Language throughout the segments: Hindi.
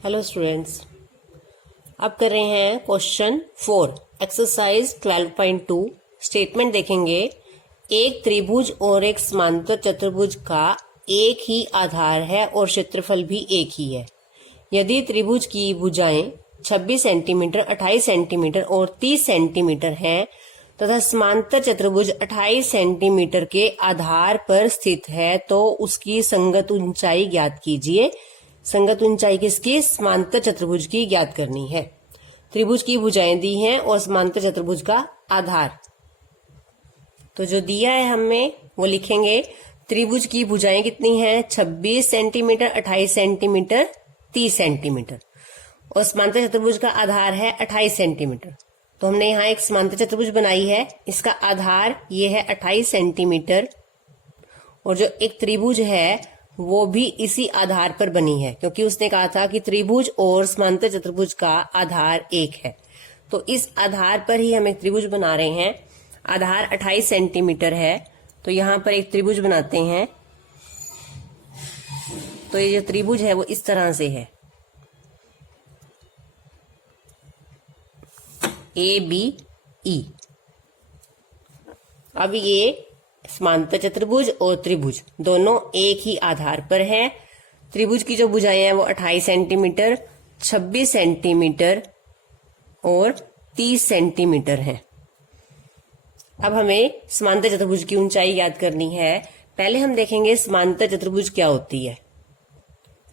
हेलो स्टूडेंट्स, अब कर रहे हैं क्वेश्चन 4 एक्सरसाइज 12.2। स्टेटमेंट देखेंगे। एक त्रिभुज और एक समांतर चतुर्भुज का एक ही आधार है और क्षेत्रफल भी एक ही है। यदि त्रिभुज की भुजाएं 26 सेंटीमीटर, 28 सेंटीमीटर और 30 सेंटीमीटर हैं तथा समांतर चतुर्भुज 28 सेंटीमीटर के आधार पर स्थित है तो उसकी संगत ऊंचाई ज्ञात कीजिए। संगत ऊंचाई किसकी? समांतर चतुर्भुज की ज्ञात करनी है। त्रिभुज की भुजाएं दी हैं और समांतर चतुर्भुज का आधार। तो जो दिया है हमें वो लिखेंगे। त्रिभुज की भुजाएं कितनी हैं? 26 सेंटीमीटर, 28 सेंटीमीटर, 30 सेंटीमीटर और समांतर चतुर्भुज का आधार है 28 सेंटीमीटर। तो हमने यहाँ एक समांतर चतुर्भुज बनाई है, इसका आधार ये है 28 सेंटीमीटर और जो एक त्रिभुज है वो भी इसी आधार पर बनी है, क्योंकि उसने कहा था कि त्रिभुज और समांतर चतुर्भुज का आधार एक है। तो इस आधार पर ही हम एक त्रिभुज बना रहे हैं। आधार 28 सेंटीमीटर है, तो यहां पर एक त्रिभुज बनाते हैं। तो ये जो त्रिभुज है वो इस तरह से है, ABE। अब ये समांतर चतुर्भुज और त्रिभुज दोनों एक ही आधार पर है। त्रिभुज की जो भुजाएं हैं वो 28 सेंटीमीटर, 26 सेंटीमीटर और 30 सेंटीमीटर है। अब हमें समांतर चतुर्भुज की ऊंचाई याद करनी है। पहले हम देखेंगे समांतर चतुर्भुज क्या होती है।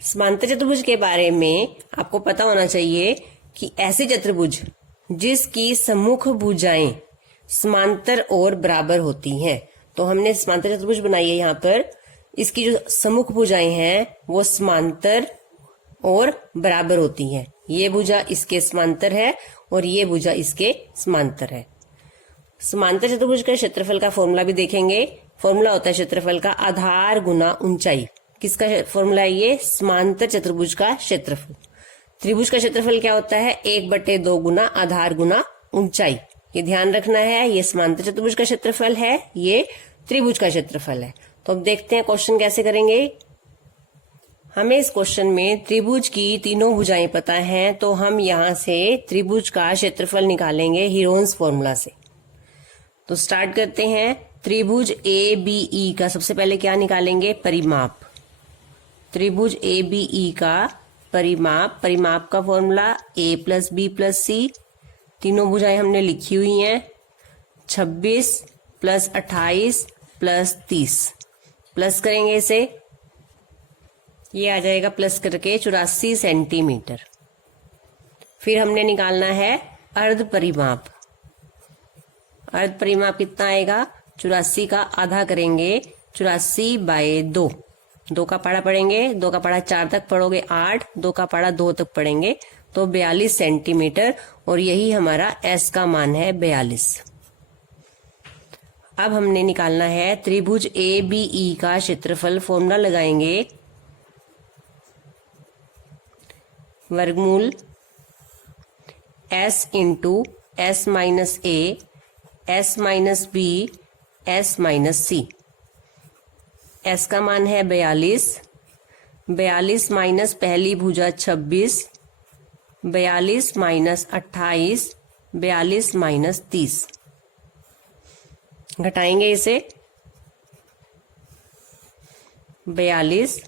समांतर चतुर्भुज के बारे में आपको पता होना चाहिए कि ऐसे चतुर्भुज जिसकी सम्मुख भुजाएं समांतर और बराबर होती हैं। तो हमने समांतर चतुर्भुज बनाई है यहाँ पर। इसकी जो सम्मुख भुजाएं हैं वो समांतर और बराबर होती हैं। ये भुजा इसके समांतर है और ये भुजा इसके समांतर है। समांतर चतुर्भुज का क्षेत्रफल का फॉर्मूला भी देखेंगे। फॉर्मूला होता है क्षेत्रफल का आधार गुना ऊंचाई। किसका फॉर्मूला है ये? समांतर चतुर्भुज का क्षेत्रफल। त्रिभुज का क्षेत्रफल क्या होता है? 1/2 गुना आधार गुना ऊंचाई। ये ध्यान रखना है। ये समांतर चतुर्भुज का क्षेत्रफल है, ये त्रिभुज का क्षेत्रफल है। तो अब देखते हैं क्वेश्चन कैसे करेंगे। हमें इस क्वेश्चन में त्रिभुज की तीनों भुजाएं पता हैं, तो हम यहां से त्रिभुज का क्षेत्रफल निकालेंगे हीरोन्स फॉर्मूला से। तो स्टार्ट करते हैं। त्रिभुज ABE का सबसे पहले क्या निकालेंगे? परिमाप। त्रिभुज ABE का परिमाप। परिमाप का फॉर्मूला A + B + C। तीनों भुजाएं हमने लिखी हुई हैं। 26 + 28 + 30 प्लस करेंगे इसे, ये आ जाएगा प्लस करके 84 सेंटीमीटर। फिर हमने निकालना है अर्ध परिमाप। अर्ध परिमाप कितना आएगा? 84 का आधा करेंगे 84/2। 2 का पढ़ा पढ़ेंगे, 2 का पढ़ा 4 तक पढ़ोगे 8, 2 का पढ़ा 2 तक पढ़ेंगे तो 42 सेंटीमीटर और यही हमारा S का मान है 42। अब हमने निकालना है त्रिभुज ABE का क्षेत्रफल। फॉर्मूला लगाएंगे वर्गमूल S × S - A, S - B, S - C। S का मान है 42। 42 माइनस पहली भुजा 26, 42 - 28, 42 - 30। घटाएंगे इसे। 42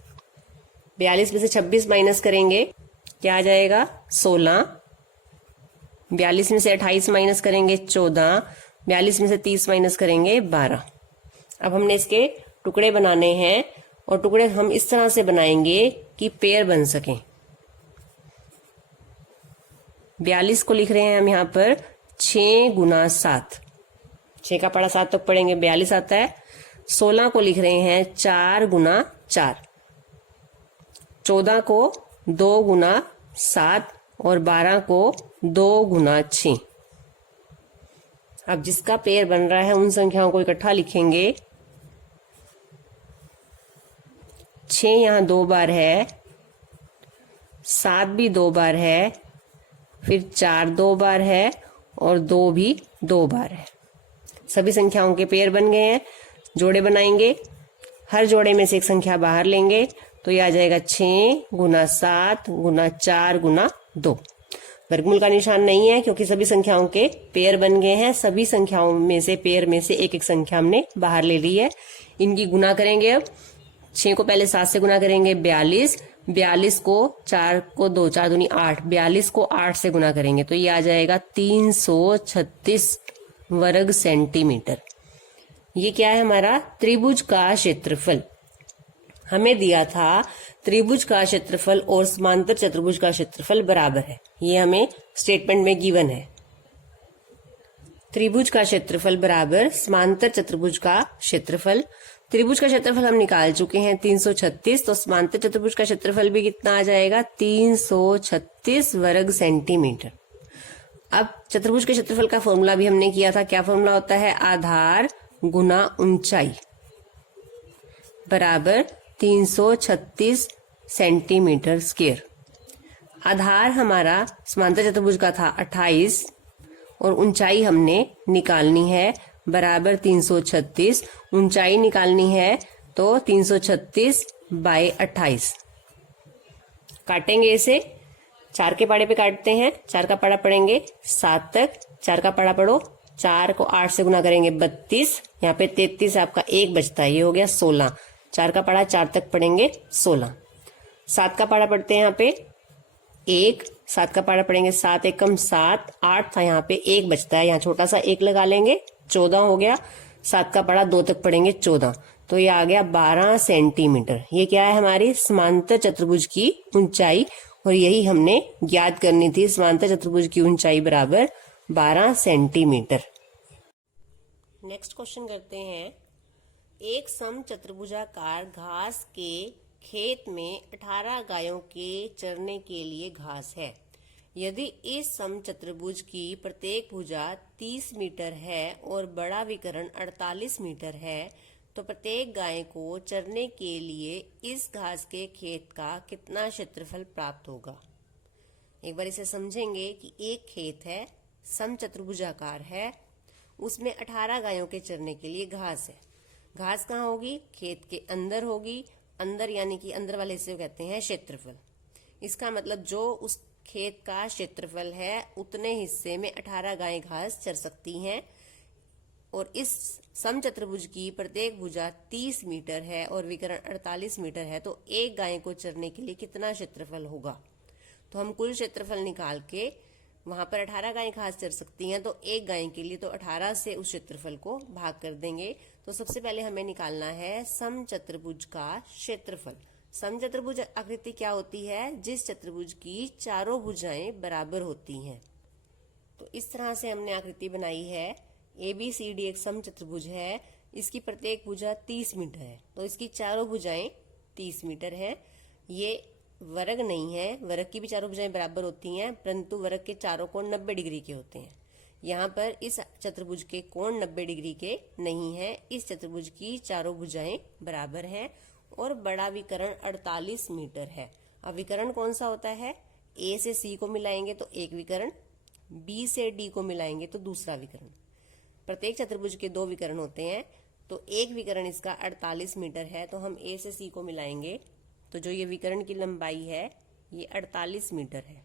में से 26 माइनस करेंगे, क्या आ जाएगा? 16। 42 में से 28 माइनस करेंगे 14। 42 में से 30 माइनस करेंगे 12। अब हमने इसके टुकड़े बनाने हैं और टुकड़े हम इस तरह से बनाएंगे कि पेयर बन सकें। 42 को लिख रहे हैं हम यहाँ पर 6 × 7। 6 का पढ़ा 7 तक पढ़ेंगे 42 आता है। 16 को लिख रहे हैं 4 × 4। 14 को 2 × 7 और 12 को 2 × 6। अब जिसका पेयर बन रहा है उन संख्याओं को इकट्ठा लिखेंगे। 6 यहाँ 2 बार है, 7 भी 2 बार है, फिर 4 2 बार है और 2 भी 2 बार है। सभी संख्याओं के पेयर बन गए हैं। जोड़े बनाएंगे, हर जोड़े में से एक संख्या बाहर लेंगे तो ये आ जाएगा 6 गुना 7 गुना 4 गुना 2। वर्गमूल का निशान नहीं है क्योंकि सभी संख्याओं के पेयर बन गए हैं। सभी संख्याओं में से पेयर में से एक एक संख्या हमने बाहर ले ली है। इनकी गुना करेंगे। अब 6 को पहले 7 से गुना करेंगे 42, 42 को 4 को 2, 4 दूनी 8, 42 को 8 से गुना करेंगे तो ये आ जाएगा 336 वर्ग सेंटीमीटर। ये क्या है हमारा त्रिभुज का क्षेत्रफल। हमें दिया था त्रिभुज का क्षेत्रफल और समांतर चतुर्भुज का क्षेत्रफल बराबर है। ये हमें स्टेटमेंट में गिवन है। त्रिभुज का क्षेत्रफल बराबर समांतर चतुर्भुज का क्षेत्रफल। त्रिभुज का क्षेत्रफल हम निकाल चुके हैं 336, तो समांतर चतुर्भुज का क्षेत्रफल भी कितना आ जाएगा 336 वर्ग सेंटीमीटर। अब चतुर्भुज के क्षेत्रफल का फॉर्मूला भी हमने किया था। क्या फॉर्मूला होता है? आधार गुना ऊंचाई बराबर 336 सेंटीमीटर स्क्वायर। आधार हमारा समांतर चतुर्भुज का था 28 और ऊंचाई हमने निकालनी है बराबर 336। ऊंचाई निकालनी है तो 336 बाय 28। काटेंगे इसे, 4 के पाड़े पे काटते हैं। 4 का पाड़ा पढ़ेंगे 7 तक, 4 का पाड़ा पढ़ो, 4 को 8 से गुना करेंगे 32, यहाँ पे 33 आपका 1 बचता है, ये हो गया 16। 4 का पाड़ा 4 तक पढ़ेंगे 16। 7 का पाड़ा पढ़ते हैं यहाँ पे 1, 7 का पाड़ा पढ़ेंगे 7 एकम 7, 8 था यहाँ पे 1 बचता है, यहाँ छोटा सा 1 लगा लेंगे, 14 हो गया। 7 का पाड़ा 2 तक पढ़ेंगे 14, तो ये आ गया 12 सेंटीमीटर। ये क्या है? हमारी समांतर चतुर्भुज की ऊंचाई, और यही हमने ज्ञात करनी थी। समांतर चतुर्भुज की ऊंचाई बराबर 12 सेंटीमीटर। नेक्स्ट क्वेश्चन करते हैं। एक सम चतुर्भुजाकार घास के खेत में 18 गायों के चरने के लिए घास है। यदि इस सम चतुर्भुज की प्रत्येक भुजा 30 मीटर है और बड़ा विकर्ण 48 मीटर है, तो प्रत्येक गाय को चरने के लिए इस घास के खेत का कितना क्षेत्रफल प्राप्त होगा? एक बार इसे समझेंगे कि एक खेत है, सम चतुर्भुजाकार है, उसमें 18 गायों के चरने के लिए घास है। घास कहाँ होगी? खेत के अंदर होगी। अंदर यानी कि अंदर वाले हिस्से को कहते हैं क्षेत्रफल। इसका मतलब जो उस खेत का क्षेत्रफल है उतने हिस्से में 18 गायें घास चर सकती हैं। और इस सम चतुर्भुज की प्रत्येक भुजा 30 मीटर है और विकर्ण 48 मीटर है, तो एक गाय को चरने के लिए कितना क्षेत्रफल होगा? तो हम कुल क्षेत्रफल निकाल के, वहां पर 18 गायें घास चर सकती हैं, तो एक गाय के लिए तो 18 से उस क्षेत्रफल को भाग कर देंगे। तो सबसे पहले हमें निकालना है सम चतुर्भुज का क्षेत्रफल। सम चतुर्भुज आकृति क्या होती है? जिस चतुर्भुज की चारों भुजाएं बराबर होती हैं। तो इस तरह से हमने आकृति बनाई है। ABCD एक सम चतुर्भुज है, इसकी प्रत्येक भुजा 30 मीटर है, तो इसकी चारों भुजाएं 30 मीटर हैं। ये वर्ग नहीं है, वर्ग की भी चारों भुजाएं बराबर होती हैं, परंतु वर्ग के चारों कोण 90 डिग्री के होते हैं। यहाँ पर इस चतुर्भुज के कोण 90 डिग्री के नहीं है। इस चतुर्भुज की चारों भुजाएं बराबर हैं और बड़ा विकर्ण 48 मीटर है। अब विकर्ण कौन सा होता है? A से C को मिलाएंगे तो एक विकर्ण, B से D को मिलाएंगे तो दूसरा विकर्ण। प्रत्येक चतुर्भुज के 2 विकर्ण होते हैं, तो एक विकर्ण इसका 48 मीटर है, तो हम A से C को मिलाएंगे तो जो ये विकर्ण की लंबाई है ये 48 मीटर है।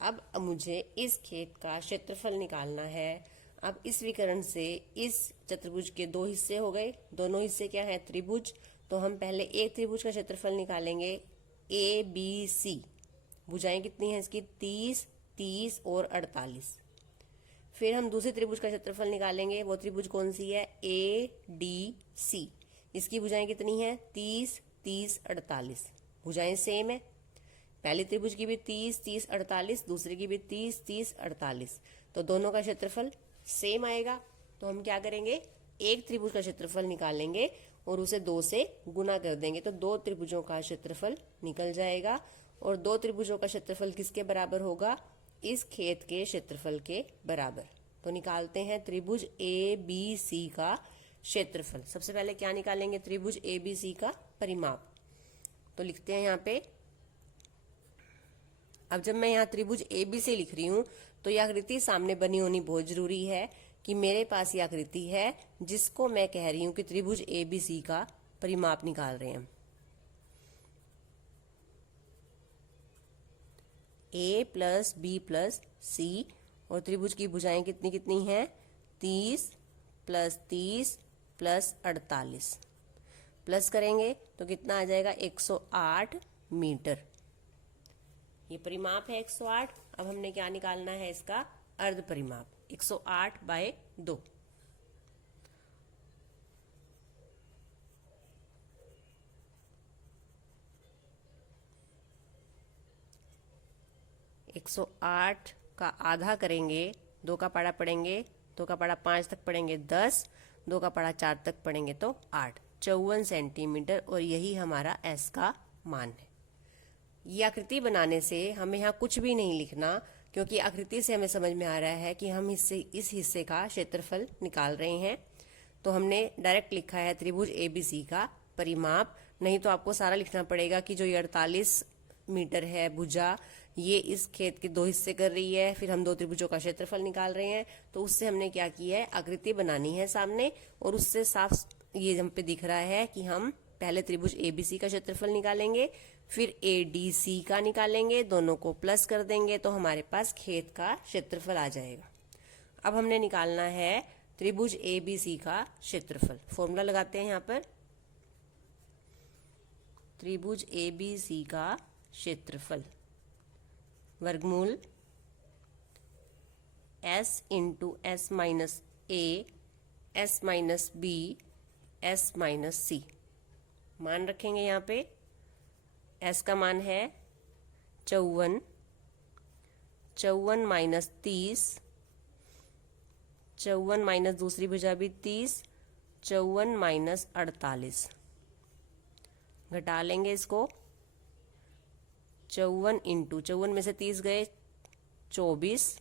अब मुझे इस खेत का क्षेत्रफल निकालना है। अब इस विकर्ण से इस चतुर्भुज के 2 हिस्से हो गए, दोनों हिस्से क्या है? त्रिभुज। तो हम पहले एक त्रिभुज का क्षेत्रफल निकालेंगे ABC। भुजाएं कितनी हैं इसकी? 30, 30 और 48। फिर हम दूसरे त्रिभुज का क्षेत्रफल निकालेंगे। वो त्रिभुज कौन सी है? ADC। इसकी भुजाएं कितनी हैं? 30, 30, 48। भुजाएं सेम है। पहले त्रिभुज की भी 30, 30, 48, दूसरे की भी 30, 30, 48, तो दोनों का क्षेत्रफल सेम आएगा। तो हम क्या करेंगे? एक त्रिभुज का क्षेत्रफल निकालेंगे और उसे 2 से गुना कर देंगे, तो 2 त्रिभुजों का क्षेत्रफल निकल जाएगा। और 2 त्रिभुजों का क्षेत्रफल किसके बराबर होगा? इस खेत के क्षेत्रफल के बराबर। तो निकालते हैं त्रिभुज ABC का क्षेत्रफल। सबसे पहले क्या निकालेंगे? त्रिभुज ABC का परिमाप। तो लिखते हैं यहाँ पे। अब जब मैं यहाँ त्रिभुज ABC लिख रही हूं तो यह आकृति सामने बनी होनी बहुत जरूरी है, कि मेरे पास ये आकृति है जिसको मैं कह रही हूं कि त्रिभुज एबीसी का परिमाप निकाल रहे हैं। ए प्लस बी प्लस सी, और त्रिभुज की भुजाएं कितनी कितनी हैं? 30 प्लस 30 प्लस 48। प्लस करेंगे तो कितना आ जाएगा? 108 मीटर। ये परिमाप है 108। अब हमने क्या निकालना है? इसका अर्ध परिमाप 108/2। एक 108 का आधा करेंगे, 2 का पाड़ा पढ़ेंगे, 2 का पाड़ा 5 तक पढ़ेंगे 10, 2 का पाड़ा 4 तक पढ़ेंगे तो 8, 54 सेंटीमीटर। और यही हमारा एस का मान है। ये आकृति बनाने से हमें यहाँ कुछ भी नहीं लिखना, क्योंकि आकृति से हमें समझ में आ रहा है कि हम इस हिस्से का क्षेत्रफल निकाल रहे हैं। तो हमने डायरेक्ट लिखा है त्रिभुज एबीसी का परिमाप। नहीं तो आपको सारा लिखना पड़ेगा कि जो ये 48 मीटर है भुजा, ये इस खेत के 2 हिस्से कर रही है, फिर हम 2 त्रिभुजों का क्षेत्रफल निकाल रहे हैं। तो उससे हमने क्या किया है? आकृति बनानी है सामने, और उससे साफ ये हम पे दिख रहा है कि हम पहले त्रिभुज एबीसी का क्षेत्रफल निकालेंगे, फिर एडीसी का निकालेंगे, दोनों को प्लस कर देंगे तो हमारे पास खेत का क्षेत्रफल आ जाएगा। अब हमने निकालना है त्रिभुज एबीसी का क्षेत्रफल। फॉर्मूला लगाते हैं यहाँ पर। त्रिभुज एबीसी का क्षेत्रफल वर्गमूल S into S minus A, S minus B, S minus C. मान रखेंगे यहाँ पे। एस का मान है 54, 54 माइनस 30, 54 माइनस दूसरी भुजा भी 30, 54 माइनस 48। घटा लेंगे इसको। 54 इंटू 54 में से 30 गए 24,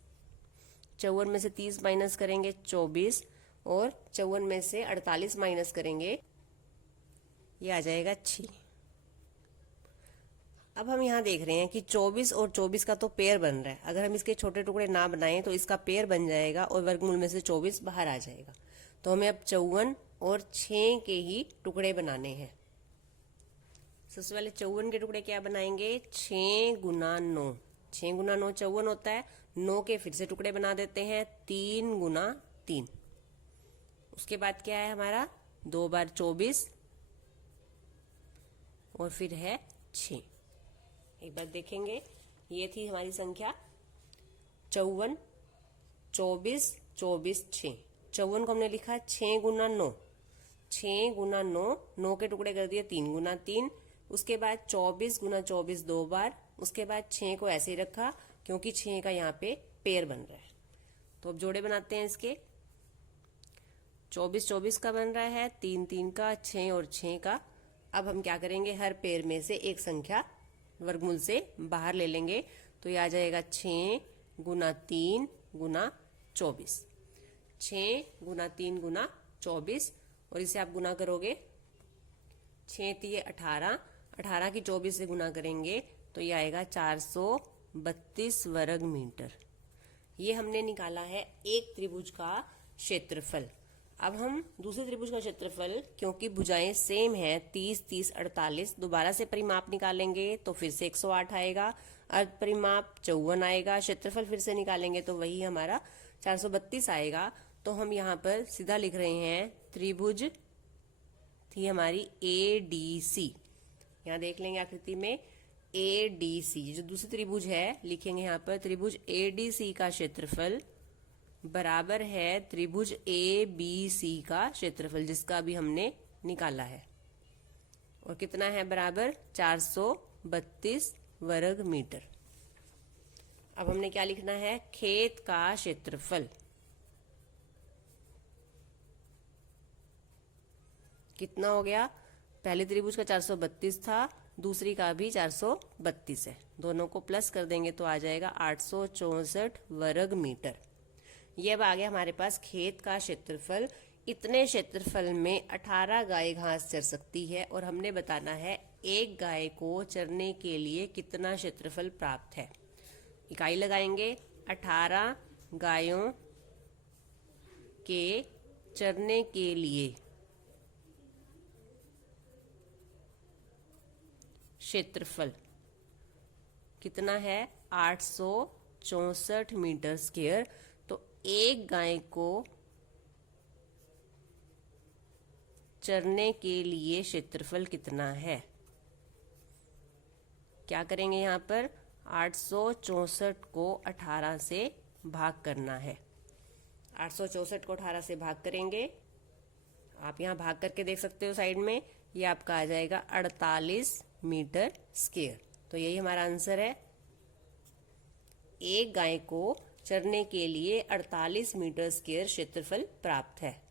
54 में से 30 माइनस करेंगे 24, और 54 में से 48 माइनस करेंगे, ये आ जाएगा 6। अब हम यहाँ देख रहे हैं कि 24 और 24 का तो पेयर बन रहा है। अगर हम इसके छोटे टुकड़े ना बनाएं तो इसका पेयर बन जाएगा और वर्गमूल में से 24 बाहर आ जाएगा। तो हमें अब 54 और 6 के ही टुकड़े बनाने हैं। सबसे पहले 54 के टुकड़े क्या बनाएंगे? 6 गुना 9। 6 गुना 9 54 होता है। 9 के फिर से टुकड़े बना देते हैं, 3 गुना 3। उसके बाद क्या है हमारा? 2 बार 24 और फिर है 6। एक बार देखेंगे, ये थी हमारी संख्या 54, 24, 24, 6। 54 को हमने लिखा 6 गुना 9। 6 गुना 9, 9 के टुकड़े कर दिए 3 गुना 3। उसके बाद 24 गुना 24 2 बार। उसके बाद 6 को ऐसे ही रखा क्योंकि 6 का यहाँ पे पेयर बन रहा है। तो अब जोड़े बनाते हैं इसके। 24 24 का बन रहा है, 3 3 का, 6 और 6 का। अब हम क्या करेंगे? हर पेयर में से एक संख्या वर्गमूल से बाहर ले लेंगे। तो ये आ जाएगा 6 गुना 3 गुना 24। 6 गुना 3 गुना 24, और इसे आप गुना करोगे 6 3 18, 18 की 24 से गुना करेंगे तो ये आएगा 432 वर्ग मीटर। ये हमने निकाला है एक त्रिभुज का क्षेत्रफल। अब हम दूसरे त्रिभुज का क्षेत्रफल, क्योंकि भुजाएं सेम है 30 30 48, दोबारा से परिमाप निकालेंगे तो फिर से 108 आएगा। अर्ध परिमाप 54 आएगा। क्षेत्रफल फिर से निकालेंगे तो वही हमारा 432 आएगा। तो हम यहाँ पर सीधा लिख रहे हैं त्रिभुज थी हमारी एडीसी। यहाँ देख लेंगे आकृति में एडीसी, जो दूसरी त्रिभुज है लिखेंगे यहाँ पर। त्रिभुज एडीसी का क्षेत्रफल बराबर है त्रिभुज ए बी सी का क्षेत्रफल, जिसका भी हमने निकाला है। और कितना है? बराबर 432 वर्ग मीटर। अब हमने क्या लिखना है? खेत का क्षेत्रफल। कितना हो गया? पहले त्रिभुज का 432 था, दूसरी का भी 432 है। दोनों को प्लस कर देंगे तो आ जाएगा 864 वर्ग मीटर। ये अब आ गया हमारे पास खेत का क्षेत्रफल। इतने क्षेत्रफल में 18 गाय घास चर सकती है, और हमने बताना है एक गाय को चरने के लिए कितना क्षेत्रफल प्राप्त है। इकाई लगाएंगे, 18 गायों के चरने के लिए क्षेत्रफल कितना है? 864 मीटर स्क्वायर। तो एक गाय को चरने के लिए क्षेत्रफल कितना है? क्या करेंगे यहाँ पर? 864 को 18 से भाग करना है। 864 को 18 से भाग करेंगे, आप यहाँ भाग करके देख सकते हो साइड में, ये आपका आ जाएगा 48 मीटर स्क्वायर। तो यही हमारा आंसर है। एक गाय को चरने के लिए 48 मीटर स्क्वायर क्षेत्रफल प्राप्त है।